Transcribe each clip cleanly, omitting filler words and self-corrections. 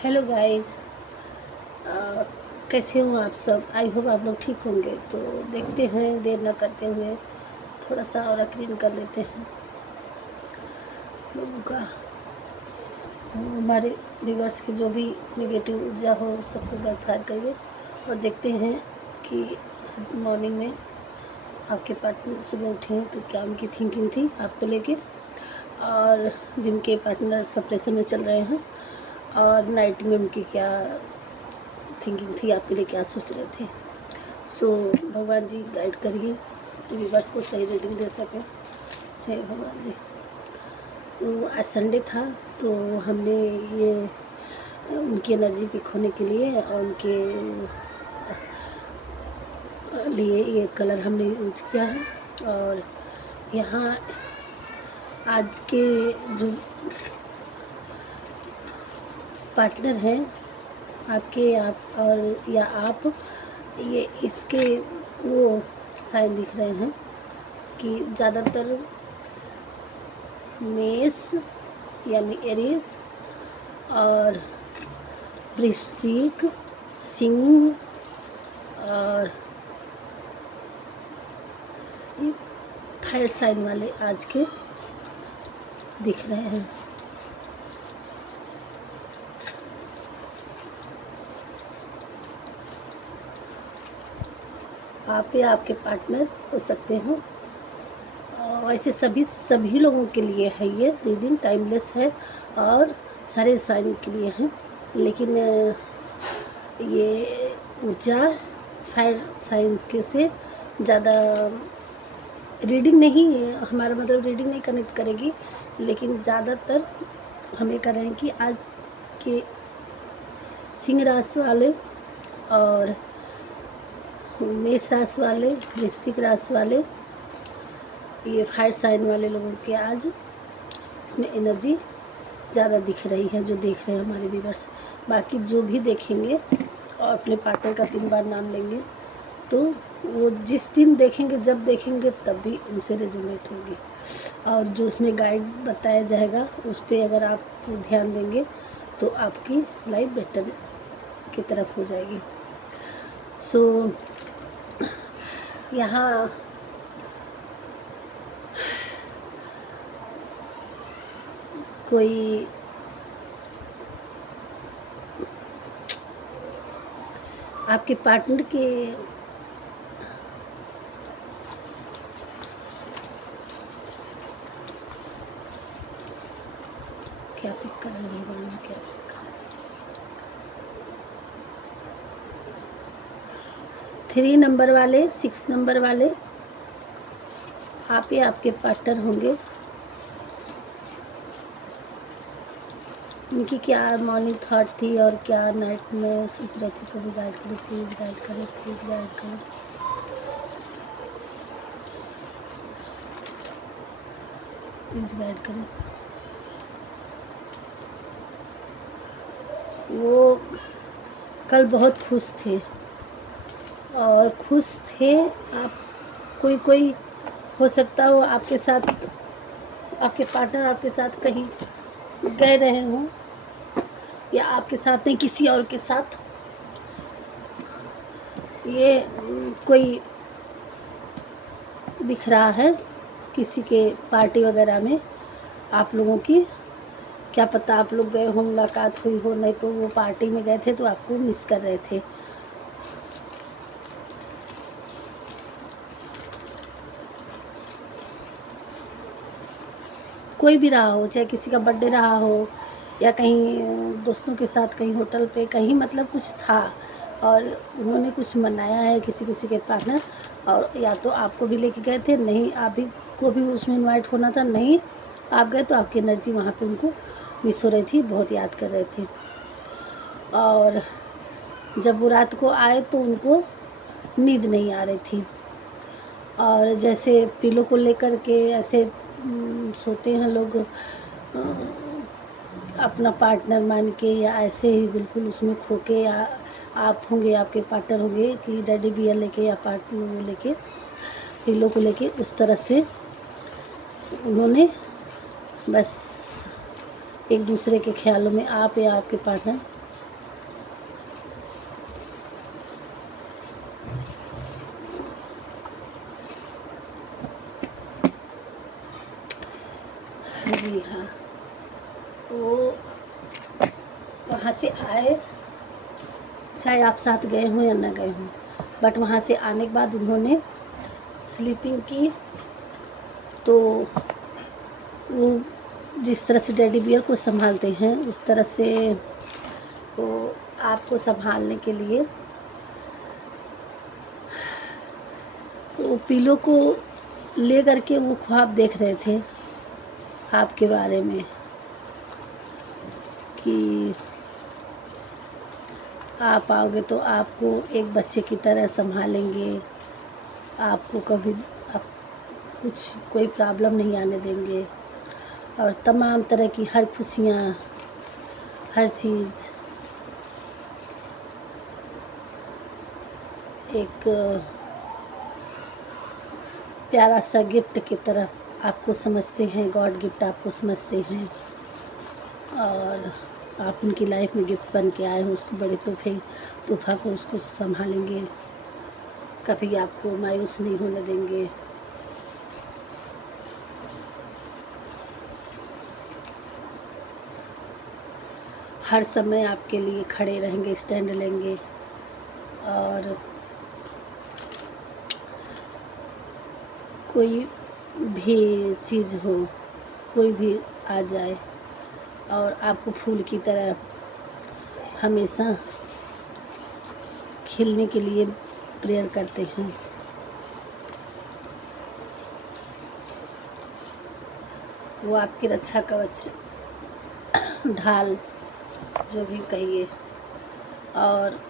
Hello guys. कैसे हो आप सब? आई होप आप लोग ठीक होंगे। तो देखते हैं, देर न करते हुए थोड़ा सा और क्लीन कर लेते हैं लोगों का, हमारे व्यूअर्स की जो भी नेगेटिव ऊर्जा हो उस सबको बर्बाद करिए। और देखते हैं कि मॉर्निंग में आपके पार्टनर सुबह उठे हैं तो क्या उनकी थिंकिंग थी आपको लेके, और जिनके पार्टनर सेपरेशन में चल रहे हैं और नाइट में उनकी क्या थिंकिंग थी आपके लिए, क्या सोच रहे थे। सो भगवान जी गाइड करिए, व्यूवर्स को सही रीडिंग दे सकें। जय भगवान जी। तो आज संडे था तो हमने ये उनकी एनर्जी पिक होने के लिए और उनके लिए ये कलर हमने यूज किया है। और यहाँ आज के जो पार्टनर हैं आपके, आप और या आप, ये इसके वो साइन दिख रहे हैं कि ज़्यादातर मेष यानी एरीज और वृश्चिक, सिंह और ये फायर साइन वाले आज के दिख रहे हैं। आप या आपके पार्टनर हो सकते हो। वैसे सभी लोगों के लिए है ये रीडिंग, टाइमलेस है और सारे साइन के लिए हैं। लेकिन ये ऊर्जा फायर साइंस के से ज़्यादा रीडिंग नहीं, हमारा मतलब रीडिंग नहीं कनेक्ट करेगी, लेकिन ज़्यादातर हमें कर रहे हैं कि आज के सिंह राशि वाले और मेष राशि वाले, वृश्चिक राशि वाले, ये फायर साइन वाले लोगों के आज इसमें एनर्जी ज़्यादा दिख रही है, जो देख रहे हैं हमारे व्यूअर्स। बाकी जो भी देखेंगे और अपने पार्टनर का 3 बार नाम लेंगे तो वो जिस दिन देखेंगे, जब देखेंगे तब भी उनसे रेजोनेट होगी। और जो उसमें गाइड बताया जाएगा उस पर अगर आप ध्यान देंगे तो आपकी लाइफ बेटर की तरफ हो जाएगी। सो यहाँ कोई आपके पार्टनर के क्या पिक कर रहे हैं भगवान, क्या पिक कर रहे हैं। 3 नंबर वाले, 6 नंबर वाले आप या आपके पार्टनर होंगे। उनकी क्या मॉर्निंग थॉट थी और क्या नाइट में सोच रहे थे, कभी गाइड करें, प्लीज़ गाइड करें, प्लीज़ गाइड करें, प्लीज़ गाइड करें। वो कल बहुत खुश थे और खुश थे आप, कोई हो सकता हो आपके साथ, आपके पार्टनर आपके साथ कहीं गए रहे हों या आपके साथ नहीं किसी और के साथ। ये कोई दिख रहा है किसी के पार्टी वगैरह में आप लोगों की, क्या पता आप लोग गए हो, मुलाकात हुई हो, नहीं तो वो पार्टी में गए थे तो आपको मिस कर रहे थे। कोई भी रहा हो, चाहे किसी का बर्थडे रहा हो या कहीं दोस्तों के साथ कहीं होटल पे कहीं, मतलब कुछ था और उन्होंने कुछ मनाया है किसी के पार्टनर, और या तो आपको भी लेके गए थे, नहीं आप भी को भी उसमें इनवाइट होना था, नहीं आप गए तो आपकी एनर्जी वहाँ पे उनको मिस हो रही थी, बहुत याद कर रहे थे। और जब वो रात को आए तो उनको नींद नहीं आ रही थी और जैसे पिलो को लेकर के ऐसे सोते हैं लोग अपना पार्टनर मान के, या ऐसे ही बिल्कुल उसमें खो के, या आप होंगे आपके पार्टनर होंगे कि डैडी बियर लेके या पार्टनर लेके, पिलो को लेके, उस तरह से उन्होंने बस एक दूसरे के ख्यालों में, आप या आपके पार्टनर से आए, चाहे आप साथ गए हों या ना गए हों, बट वहाँ से आने के बाद उन्होंने स्लीपिंग की, तो वो जिस तरह से टेडी बियर को संभालते हैं उस तरह से वो आपको संभालने के लिए वो पिलो को ले करके वो ख्वाब देख रहे थे आपके बारे में कि आप आओगे तो आपको एक बच्चे की तरह संभालेंगे, आपको कभी आप कुछ कोई प्रॉब्लम नहीं आने देंगे, और तमाम तरह की हर खुशियाँ, हर चीज़ एक प्यारा सा गिफ्ट की तरह आपको समझते हैं, गॉड गिफ्ट आपको समझते हैं, और आप उनकी लाइफ में गिफ्ट बन के आए हो, उसको बड़े तोहफा को उसको संभालेंगे, कभी आपको मायूस नहीं होने देंगे। हर समय आपके लिए खड़े रहेंगे, स्टैंड लेंगे, और कोई भी चीज़ हो, कोई भी आ जाए, और आपको फूल की तरह हमेशा खिलने के लिए प्रेयर करते हैं। वो आपकी रक्षा कवच, ढाल, जो भी कहिए, और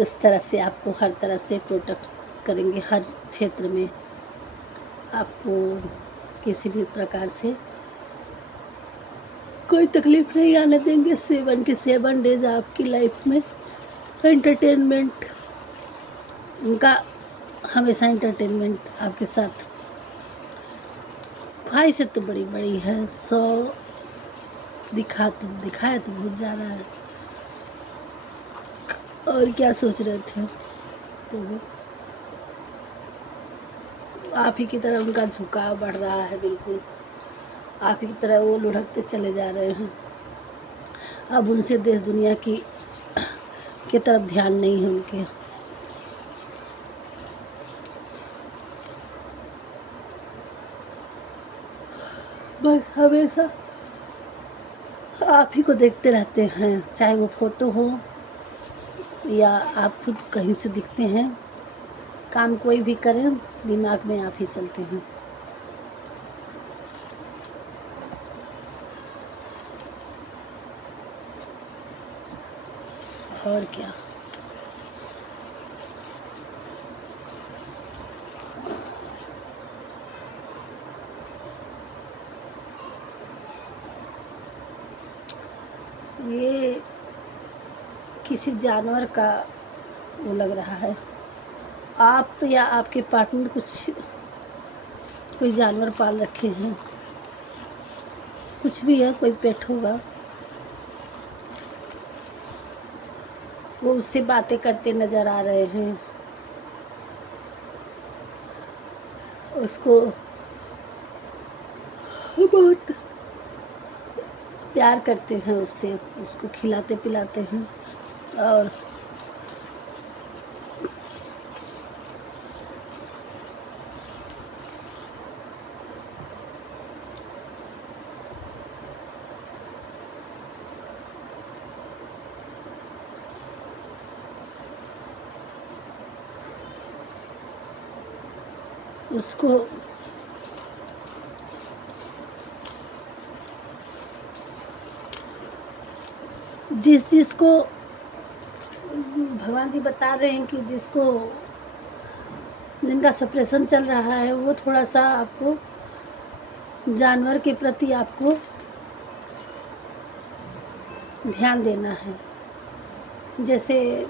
इस तरह से आपको हर तरह से प्रोटेक्ट करेंगे। हर क्षेत्र में आपको किसी भी प्रकार से कोई तकलीफ़ नहीं आने देंगे। 7 के 7 डेज आपकी लाइफ में एंटरटेनमेंट, उनका हमेशा एंटरटेनमेंट आपके साथ। ख्वाहिशें तो बड़ी बड़ी है, 100 दिखाया तो बहुत ज़्यादा है, और क्या सोच रहे थे। तो आप ही की तरह उनका झुकाव बढ़ रहा है, बिल्कुल आप ही की तरह वो लुढ़कते चले जा रहे हैं। अब उनसे देश दुनिया की तरफ ध्यान नहीं है उनके। बस हमेशा आप ही को देखते रहते हैं, चाहे वो फोटो हो या आप खुद कहीं से दिखते हैं। काम कोई भी करें, दिमाग में आप ही चलते हैं। और क्या। ये किसी जानवर का वो लग रहा है, आप या आपके पार्टनर कोई जानवर पाल रखे हैं, कुछ भी है, कोई पेट होगा, वो उससे बातें करते नज़र आ रहे हैं, उसको बहुत प्यार करते हैं, उसको खिलाते पिलाते हैं, और उसको जिसको भगवान जी बता रहे हैं कि जिनका सेपरेशन चल रहा है, वो थोड़ा सा आपको जानवर के प्रति आपको ध्यान देना है। जैसे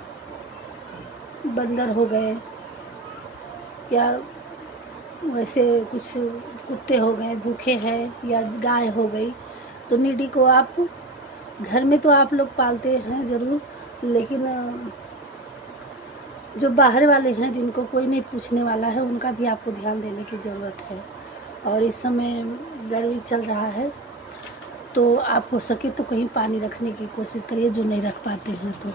बंदर हो गए, या वैसे कुछ कुत्ते हो गए भूखे हैं, या गाय हो गई, तो नीडी को आप घर में तो आप लोग पालते हैं ज़रूर, लेकिन जो बाहर वाले हैं, जिनको कोई नहीं पूछने वाला है, उनका भी आपको ध्यान देने की ज़रूरत है। और इस समय गर्मी चल रहा है, तो आप हो सके तो कहीं पानी रखने की कोशिश करिए, जो नहीं रख पाते हैं तो।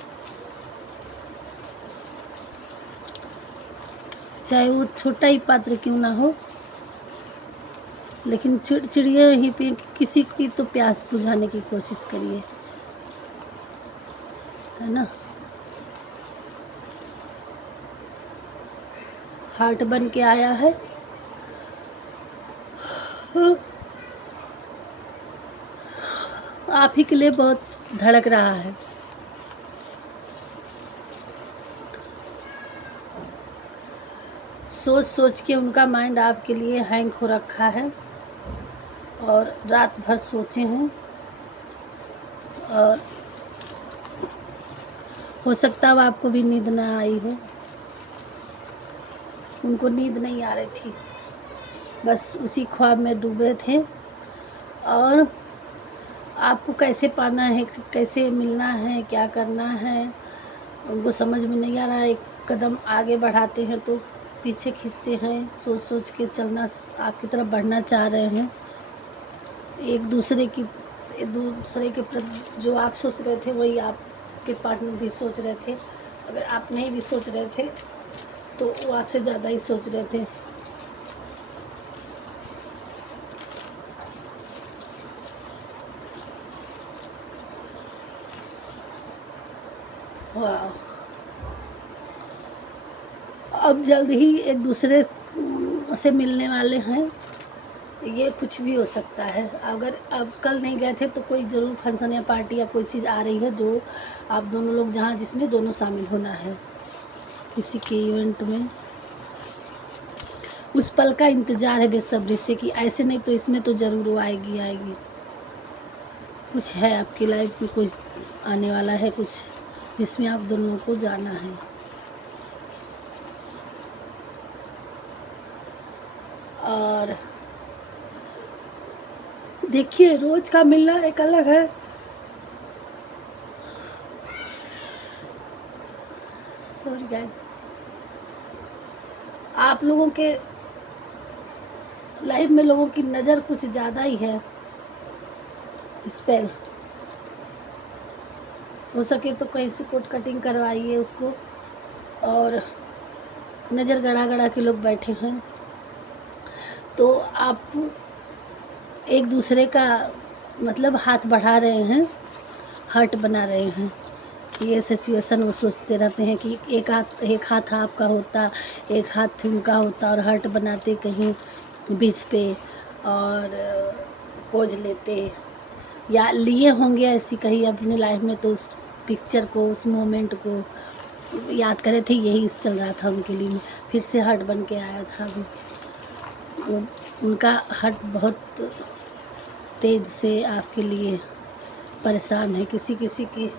चाहे वो छोटा ही पात्र क्यों ना हो, लेकिन चिड़िया ही पे किसी की तो प्यास बुझाने की कोशिश करिए, है ना। हार्ट बन के आया है। आप ही के लिए बहुत धड़क रहा है। सोच सोच के उनका माइंड आपके लिए हैंग हो रखा है और रात भर सोचे हैं, और हो सकता है आपको भी नींद ना आई हो। उनको नींद नहीं आ रही थी, बस उसी ख्वाब में डूबे थे। और आपको कैसे पाना है, कैसे मिलना है, क्या करना है, उनको समझ में नहीं आ रहा है। एक कदम आगे बढ़ाते हैं तो पीछे खींचते हैं। सोच सोच के चलना, आपकी तरफ बढ़ना चाह रहे हैं। एक दूसरे के प्रति जो आप सोच रहे थे वही आपके पार्टनर भी सोच रहे थे। अगर आप नहीं भी सोच रहे थे तो वो आपसे ज़्यादा ही सोच रहे थे। वाह, अब जल्द ही एक दूसरे से मिलने वाले हैं। ये कुछ भी हो सकता है। अगर अब कल नहीं गए थे तो कोई ज़रूर फंक्शन या पार्टी या कोई चीज़ आ रही है जो आप दोनों लोग जहाँ जिसमें दोनों शामिल होना है किसी के इवेंट में। उस पल का इंतज़ार है बेसब्री से कि ऐसे नहीं तो इसमें तो ज़रूर वो आएगी आएगी। कुछ है आपकी लाइफ में, कुछ आने वाला है, कुछ जिसमें आप दोनों को जाना है। और देखिए, रोज का मिलना एक अलग है। सॉरी गाइस, आप लोगों के लाइफ में लोगों की नज़र कुछ ज़्यादा ही है इस पर। हो सके तो कहीं से कोट कटिंग करवाइए उसको। और नज़र गड़ा गड़ा के लोग बैठे हैं तो आप एक दूसरे का मतलब हाथ बढ़ा रहे हैं, हर्ट बना रहे हैं। ये सिचुएशन वो सोचते रहते हैं कि एक हाथ आपका होता, एक हाथ उनका होता, और हर्ट बनाते कहीं बीच पे और पोज लेते, या लिए होंगे ऐसी कहीं अपनी लाइफ में। तो उस पिक्चर को, उस मोमेंट को याद करे थे। यही चल रहा था उनके लिए। फिर से हर्ट बन के आया था अभी। उनका हर्ट बहुत तेज से आपके लिए परेशान है। किसी किसी की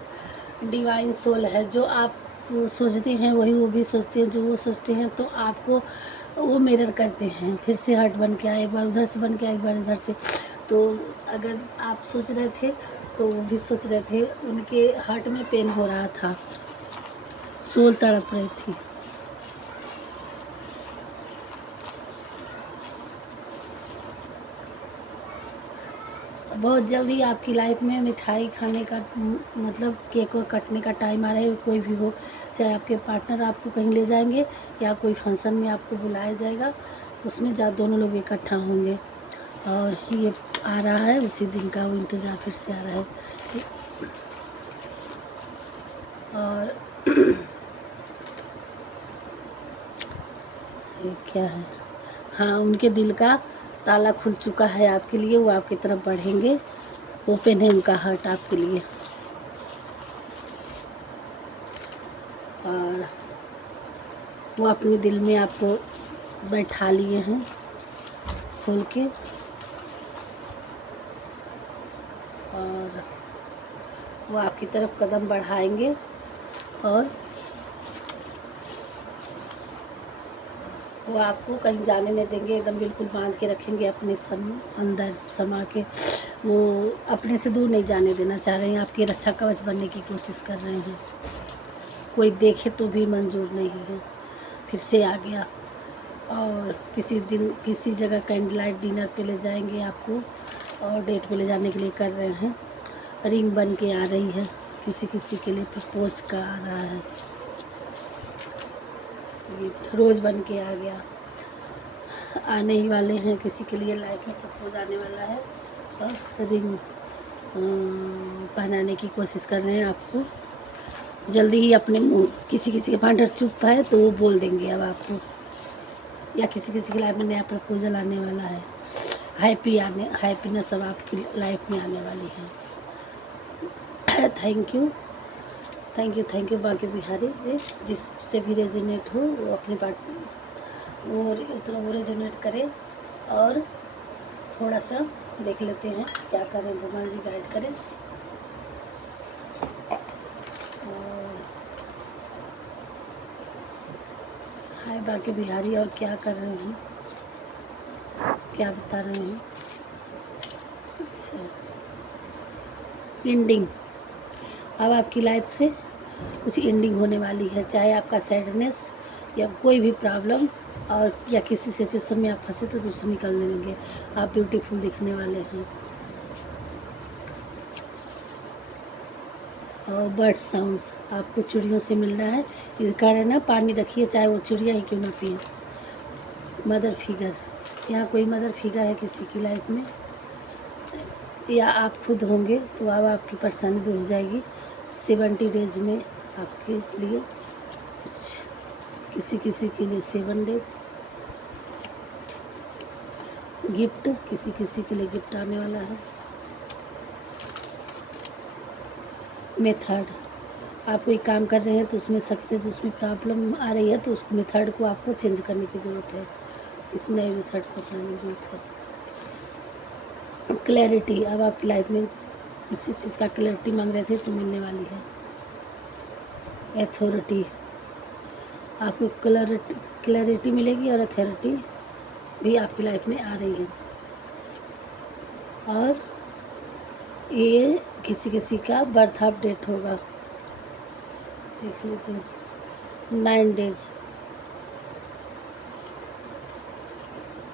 डिवाइन सोल है, जो आप सोचते हैं वही वो भी सोचते हैं, जो वो सोचते हैं तो आपको वो मिरर करते हैं। फिर से हर्ट बन के आए, एक बार उधर से बन के आए, एक बार इधर से। तो अगर आप सोच रहे थे तो वो भी सोच रहे थे। उनके हार्ट में पेन हो रहा था, सोल तड़प रही थी। बहुत जल्दी आपकी लाइफ में मिठाई खाने का मतलब केक को कटने का टाइम आ रहा है। कोई भी हो, चाहे आपके पार्टनर आपको कहीं ले जाएंगे या कोई फंक्शन में आपको बुलाया जाएगा, उसमें दोनों लोग इकट्ठा होंगे। और ये आ रहा है, उसी दिन का वो इंतज़ार फिर से आ रहा है। और ये क्या है? हाँ, उनके दिल का ताला खुल चुका है आपके लिए। वो आपकी तरफ बढ़ेंगे। ओपन है उनका हार्ट आपके लिए। और वो अपने दिल में आपको बैठा लिए हैं खोल के। और वो आपकी तरफ कदम बढ़ाएंगे और वो आपको कहीं जाने नहीं देंगे। एकदम बिल्कुल बांध के रखेंगे अपने अंदर समा के। वो अपने से दूर नहीं जाने देना चाह रहे हैं। आपकी रक्षा कवच बनने की कोशिश कर रहे हैं। कोई देखे तो भी मंजूर नहीं है। फिर से आ गया। और किसी दिन किसी जगह कैंडल लाइट डिनर पे ले जाएंगे आपको। और डेट पे ले जाने के लिए कर रहे हैं। रिंग बन के आ रही है, किसी किसी के लिए प्रपोज का आ रहा है गिफ्ट, रोज़ बन के आ गया, आने ही वाले हैं, किसी के लिए लाइफ में प्रपोज आने वाला है। और रिंग पहनाने की कोशिश कर रहे हैं आपको। जल्दी ही अपने मुँह, किसी किसी के पार्टनर चुप है तो वो बोल देंगे अब आपको, या किसी किसी की लाइफ में नया प्रपोजल आने वाला है। हैप्पीनेस अब आपकी लाइफ में आने वाली है। थैंक यू थैंक यू बाकी बिहारी जी। जिससे भी रेजोनेट हो वो अपने पार्ट वो रेजोनेट करे। और थोड़ा सा देख लेते हैं क्या करें, भगवान जी गाइड करें। हाय बाकी बिहारी, और क्या कर रहे हैं, क्या बता रहे हैं। अच्छा, एंडिंग, अब आपकी लाइफ से कुछ एंडिंग होने वाली है, चाहे आपका सैडनेस या कोई भी प्रॉब्लम, और या किसी सिचुएशन में आप फंसे तो उससे निकलने लगे। आप ब्यूटीफुल दिखने वाले हैं। और बर्ड साउंड्स, आपको चिड़ियों से मिल रहा है। इस कारण ना पानी रखिए, चाहे वो चिड़िया ही क्यों ना पिए। मदर फिगर, यहाँ कोई मदर फिगर है किसी की लाइफ में, या आप खुद होंगे, तो अब आपकी परेशानी दूर हो जाएगी। 70 डेज में आपके लिए कुछ, किसी के लिए 7 डेज गिफ्ट, किसी के लिए गिफ्ट आने वाला है। मेथड, आप कोई काम कर रहे हैं तो उसमें सक्सेस, उसमें प्रॉब्लम आ रही है तो उस मेथड को आपको चेंज करने की ज़रूरत है, इस नए मेथड को अपनाने की ज़रूरत है। क्लैरिटी, अब आपकी लाइफ में किसी चीज़ का क्लैरिटी मांग रहे थे तो मिलने वाली है। अथॉरिटी, आपको क्लैरिटी मिलेगी और अथॉरिटी भी आपकी लाइफ में आ रही है। और ये किसी का बर्थ अपडेट होगा, देख लीजिए। 9 डेज,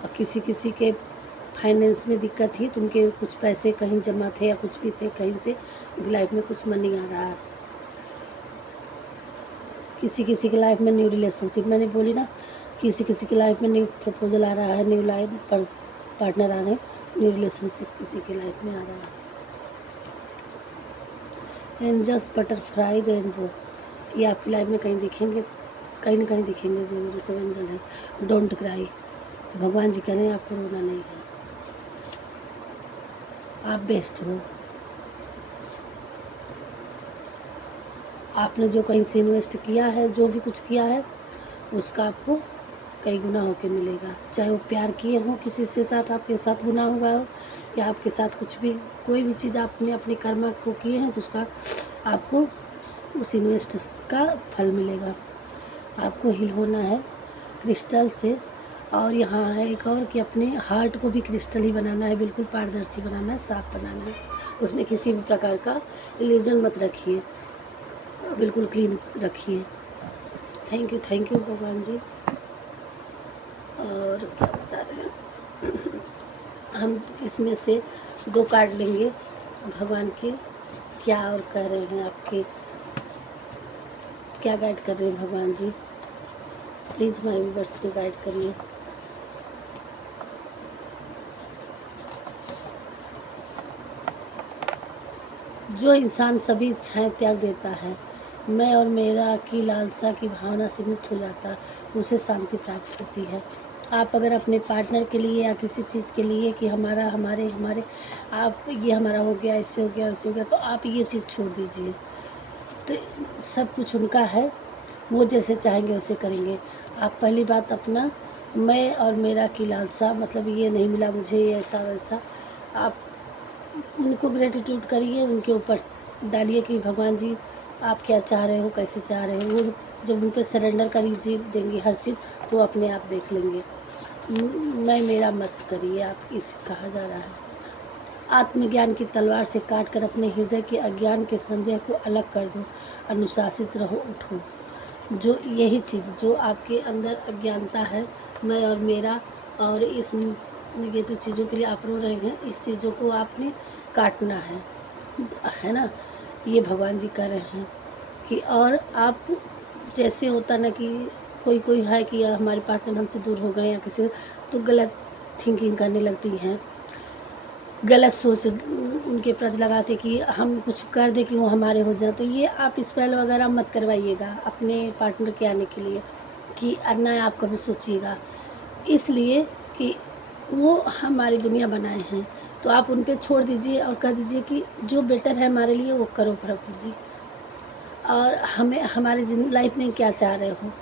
और किसी के फाइनेंस में दिक्कत थी तो उनके कुछ पैसे कहीं जमा थे या कुछ भी थे, कहीं से उनकी लाइफ में कुछ मनी आ रहा है। किसी की लाइफ में न्यू रिलेशनशिप, मैंने बोली ना, किसी की लाइफ में न्यू प्रपोजल आ रहा है, न्यू लाइफ पर पार्टनर आ रहे हैं, न्यू रिलेशनशिप किसी की लाइफ में आ रहा है। एंजल्स, बटरफ्लाई, रेनबो, ये आपकी लाइफ में कहीं दिखेंगे, कहीं ना कहीं दिखेंगे जरूर। सब एंजल है। डोंट क्राई, भगवान जी कह रहे हैं आपको रोना नहीं है, आप बेस्ट हो। आपने जो कहीं से इन्वेस्ट किया है, जो भी कुछ किया है, उसका आपको कई गुना होके मिलेगा। चाहे वो प्यार किए हों किसी से साथ, आपके साथ गुना हुआ हो, या आपके साथ कुछ भी, कोई भी चीज़ आपने अपने कर्म को किए हैं तो उसका आपको उस इन्वेस्ट का फल मिलेगा। आपको हील होना है क्रिस्टल से। और यहाँ है एक और कि अपने हार्ट को भी क्रिस्टल ही बनाना है, बिल्कुल पारदर्शी बनाना है, साफ बनाना है। उसमें किसी भी प्रकार का इल्यूजन मत रखिए, बिल्कुल क्लीन रखिए। थैंक यू भगवान जी। और क्या बता रहे हैं, हम इसमें से 2 कार्ड लेंगे, भगवान के क्या और कह रहे हैं, आपके क्या गाइड कर रहे हैं भगवान जी। प्लीज़ हमारे व्यूअर्स को गाइड करिए। जो इंसान सभी इच्छाएं त्याग देता है, मैं और मेरा की लालसा की भावना से मुक्त हो जाता है, उसे शांति प्राप्त होती है। आप अगर अपने पार्टनर के लिए या किसी चीज़ के लिए कि हमारे आप ये हमारा हो गया, इससे हो गया, वैसे हो गया, तो आप ये चीज़ छोड़ दीजिए। तो सब कुछ उनका है, वो जैसे चाहेंगे वैसे करेंगे। आप पहली बात अपना मैं और मेरा की लालसा, मतलब ये नहीं मिला मुझे, ये ऐसा वैसा, आप उनको ग्रेटिट्यूड करिए, उनके ऊपर डालिए कि भगवान जी आप क्या चाह रहे हो, कैसे चाह रहे हो। वो जब उन पर सरेंडर कर देंगे हर चीज़, तो अपने आप देख लेंगे। मैं मेरा मत करिए, आप इसे कहा जा रहा है। आत्मज्ञान की तलवार से काट कर अपने हृदय के अज्ञान के संदेह को अलग कर दो, अनुशासित रहो, उठो। जो यही चीज़ जो आपके अंदर अज्ञानता है, मैं और मेरा, और इस नेगेटिव चीज़ों के लिए आप रो रहे हैं, इस चीज़ों को आपने काटना है ना। ये भगवान जी कर रहे हैं कि और आप जैसे होता ना कि कोई है कि हमारे पार्टनर हमसे दूर हो गए या किसी, तो गलत थिंकिंग करने लगती हैं, गलत सोच उनके प्रति लगाते कि हम कुछ कर दे कि वो हमारे हो जाए। तो ये आप स्पेल वगैरह मत करवाइएगा अपने पार्टनर के आने के लिए कि ना आप कभी सोचिएगा, इसलिए कि वो हमारी दुनिया बनाए हैं। तो आप उन पे छोड़ दीजिए और कह दीजिए कि जो बेटर है हमारे लिए वो करो प्रभु जी, और हमें हमारे लाइफ में क्या चाह रहे हो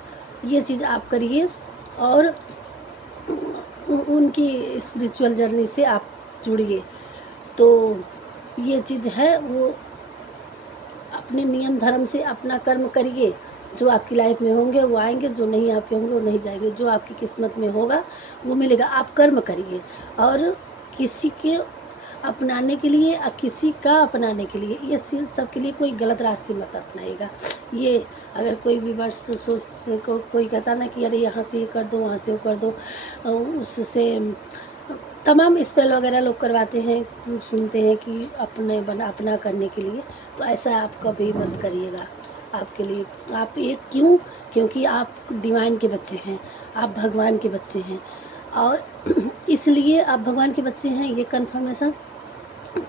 ये चीज़ आप करिए। और उनकी स्पिरिचुअल जर्नी से आप जुड़िए। तो ये चीज़ है, वो अपने नियम धर्म से अपना कर्म करिए। जो आपकी लाइफ में होंगे वो आएंगे, जो नहीं आपके होंगे वो नहीं जाएंगे। जो आपकी किस्मत में होगा वो मिलेगा। आप कर्म करिए और किसी के अपनाने के लिए किसी का अपनाने के लिए, ये सब के लिए कोई गलत रास्ते मत अपनाइएगा। ये अगर कोई भी वर्ष सोच कोई कहता ना कि अरे यहाँ से ये कर दो वहाँ से वो कर दो, उससे तमाम स्पेल वगैरह लोग करवाते हैं, सुनते हैं कि अपना करने के लिए। तो ऐसा आप कभी मत करिएगा। आपके लिए आप एक क्योंकि आप डिवाइन के बच्चे हैं, आप भगवान के बच्चे हैं, और इसलिए आप भगवान के बच्चे हैं। ये कन्फर्मेशन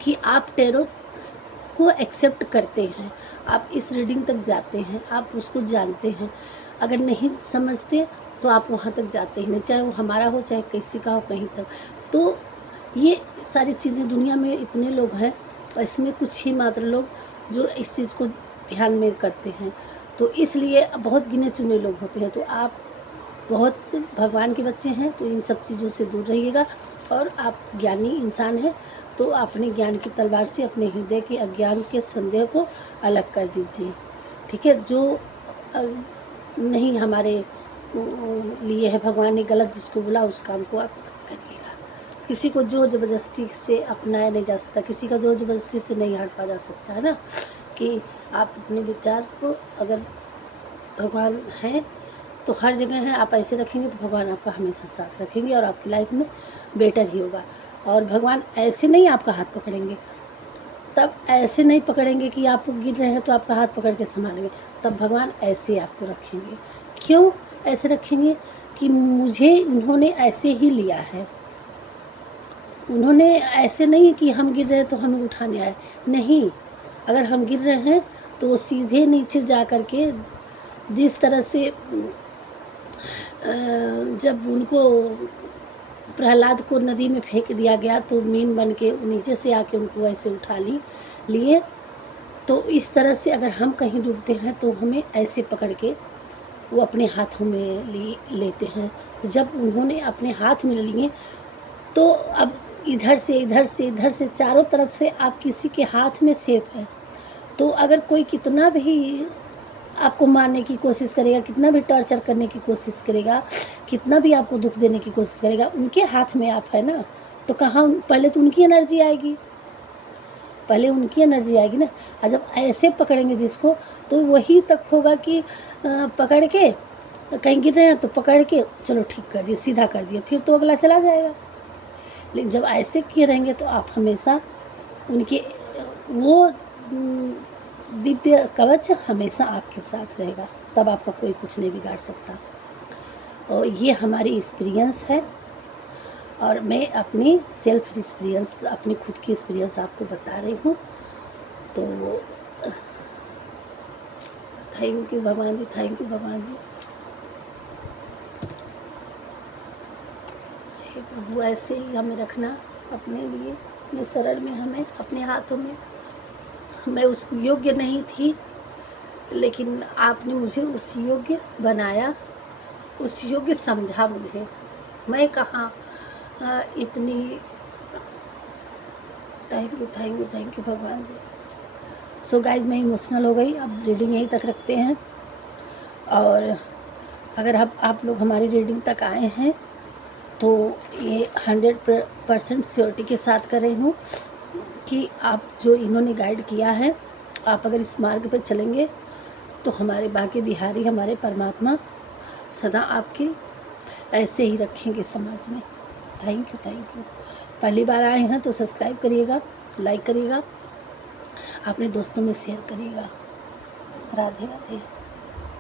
कि आप टैरो को एक्सेप्ट करते हैं, आप इस रीडिंग तक जाते हैं, आप उसको जानते हैं। अगर नहीं समझते तो आप वहाँ तक जाते ही नहीं, चाहे वो हमारा हो चाहे किसी का हो, कहीं तक। तो ये सारी चीज़ें दुनिया में इतने लोग हैं और इसमें कुछ ही मात्र लोग जो इस चीज़ को ध्यान में करते हैं। तो इसलिए बहुत गिने चुने लोग होते हैं। तो आप बहुत भगवान के बच्चे हैं, तो इन सब चीज़ों से दूर रहिएगा। और आप ज्ञानी इंसान हैं तो अपने ज्ञान की तलवार से अपने हृदय के अज्ञान के संदेह को अलग कर दीजिए, ठीक है। जो नहीं हमारे लिए है, भगवान ने गलत जिसको बोला उस काम को आप करिएगा। किसी को जोर ज़बरदस्ती से अपनाया नहीं जा सकता, किसी का जोर ज़बरदस्ती से नहीं हटा जा सकता, है ना। कि आप अपने विचार को, अगर भगवान हैं तो हर जगह है, आप ऐसे रखेंगे तो भगवान आपका हमेशा साथ रखेंगे और आपकी लाइफ में बेटर ही होगा। और भगवान ऐसे नहीं आपका हाथ पकड़ेंगे, तब ऐसे नहीं पकड़ेंगे कि आप गिर रहे हैं तो आपका हाथ पकड़ के संभालेंगे, तब भगवान ऐसे आपको रखेंगे। क्यों ऐसे रखेंगे कि मुझे उन्होंने ऐसे ही लिया है, उन्होंने ऐसे नहीं कि हम गिर रहे हैं तो हमें उठाने आए, नहीं। अगर हम गिर रहे हैं तो वो सीधे नीचे जा कर के, जिस तरह से जब उनको प्रहलाद को नदी में फेंक दिया गया तो मीन बन के नीचे से आके उनको ऐसे उठा लिए, तो इस तरह से अगर हम कहीं डूबते हैं तो हमें ऐसे पकड़ के वो अपने हाथों में लेते हैं। तो जब उन्होंने अपने हाथ में लिए तो अब इधर से चारों तरफ से आप किसी के हाथ में सेफ है। तो अगर कोई कितना भी आपको मारने की कोशिश करेगा, कितना भी टॉर्चर करने की कोशिश करेगा, कितना भी आपको दुख देने की कोशिश करेगा, उनके हाथ में आप है ना, तो कहाँ पहले तो उनकी एनर्जी आएगी, पहले उनकी एनर्जी आएगी ना। और जब ऐसे पकड़ेंगे जिसको, तो वही तक होगा कि पकड़ के कहीं गिर रहे हैं तो पकड़ के चलो ठीक कर दिए, सीधा कर दिया, फिर तो अगला चला जाएगा। लेकिन जब ऐसे किए रहेंगे तो आप हमेशा उनके वो दिव्य कवच हमेशा आपके साथ रहेगा, तब आपका कोई कुछ नहीं बिगाड़ सकता। और ये हमारी एक्सपीरियंस है, और मैं अपनी सेल्फ एक्सपीरियंस, अपनी खुद की एक्सपीरियंस आपको बता रही हूँ। तो थैंक यू भगवान जी, थैंक यू भगवान जी। हे प्रभु, ऐसे ही हमें रखना अपने लिए, अपने शरण में, हमें अपने हाथों में। मैं उस योग्य नहीं थी, लेकिन आपने मुझे उस योग्य बनाया, उस योग्य समझा मुझे। मैं कहाँ इतनी, थैंक यू भगवान जी। सो गाइज, मैं इमोशनल हो गई। अब रीडिंग यहीं तक रखते हैं। और अगर आप लोग हमारी रीडिंग तक आए हैं तो ये 100% श्योरिटी के साथ कर रही हूँ कि आप जो इन्होंने गाइड किया है, आप अगर इस मार्ग पर चलेंगे तो हमारे बाकी बिहारी, हमारे परमात्मा सदा आपके ऐसे ही रखेंगे समाज में। Thank you. पहली बार आए हैं तो सब्सक्राइब करिएगा, लाइक करिएगा, अपने दोस्तों में शेयर करिएगा। राधे राधे।